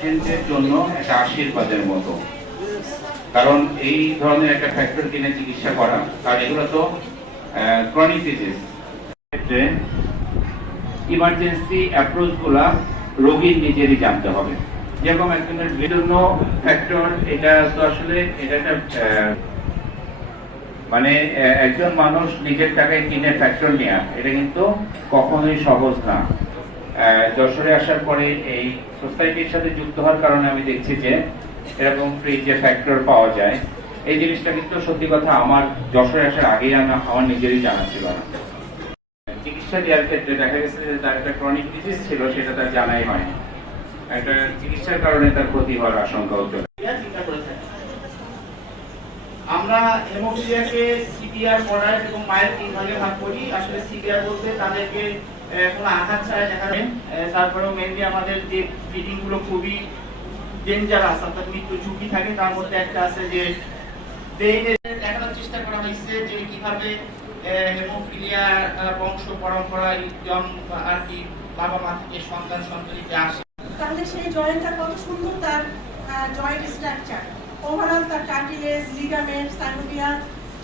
পেশেন্টের জন্য একটা আশীর্বাদের মতো, কারণ এই ধরনের একটা ফ্যাক্টর কিনে চিকিৎসা করা, কারণ এগুলো তো ক্রনিক ডিজিজ। ক্ষেত্রে ইমার্জেন্সি অ্যাপ্রোচ গুলা রোগীর নিজেরই জানতে হবে। যেরকম একজনের বিভিন্ন ফ্যাক্টর, এটা তো আসলে এটা একটা মানে একজন মানুষ নিজের টাকায় কিনে ফ্যাক্টর নেওয়া, এটা কিন্তু কখনোই সহজ না। যশোরে আসার পরে এই সোসাইটির সাথে যুক্ত হওয়ার কারণে আমি দেখছি যে এরকম ফ্রি যে ফ্যাক্টর পাওয়া যায়, এই জিনিসটা কিন্তু সত্যি কথা আমার যশোরে আসার আগেই আমার নিজেরই জানা ছিল না। চিকিৎসা দেওয়ার ক্ষেত্রে দেখা গেছে যে তার একটা ক্রনিক ডিজিজ ছিল, সেটা তার জানাই হয়নি, একটা চিকিৎসার কারণে তার ক্ষতি হওয়ার আশঙ্কা হতো। আমরা হেমোফিলিয়াকে সিভিয়ার, মডারেট এবং মাইল্ড তিন ভাগে ভাগ করি। আসলে সিভিয়ার বলতে তাদেরকে কোনো আঘাত ছাড়া দেখা যায়। তারপরেও মেনলি আমাদের যে ব্লিডিং গুলো খুবই ডেঞ্জারাস, অর্থাৎ মৃত্যু ঝুঁকি থাকে, তার মধ্যে একটা আছে যে দেখানোর চেষ্টা করা হয়েছে যে কিভাবে হেমোফিলিয়া বংশ পরম্পরায় আর কি বাবা মা থেকে সন্তান সন্ততিতে আসে। তাহলে সেই জয়েন্টটা কত সুন্দর, তার জয়েন্ট স্ট্রাকচার, ওভারঅল তার কার্টিলেজ, লিগামেন্ট, সাইনোভিয়াল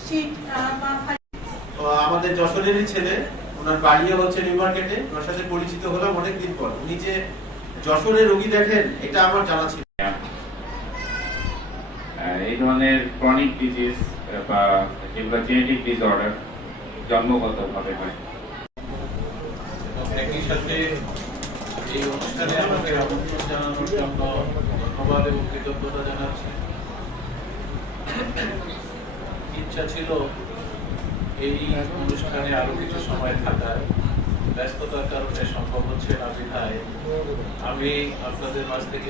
শীট বা আমাদের যশোরেরই ছেলে, ওনার বাড়িও হচ্ছে নিউ মার্কেটে। ওনার সাথে পরিচিত হলাম অনেকদিন পর। উনি যে যশোরে রোগী দেখেন এটা আমার জানা ছিল। এই ধরনের ক্রনিক ডিজিজ বা যেগুলো জেনেটিক ডিসঅর্ডার জন্মগতভাবে হয়। একই সাথে এই অনুষ্ঠানে আমাকে আমন্ত্রণ জানানোর জন্য ধন্যবাদ এবং কৃতজ্ঞতা জানাচ্ছি। ইচ্ছা ছিল এই অনুষ্ঠানে আরো কিছু সময় থাকার, ব্যস্ততার কারণে সম্ভব হচ্ছে না বিধায় আমি আপনাদের মাঝ থেকে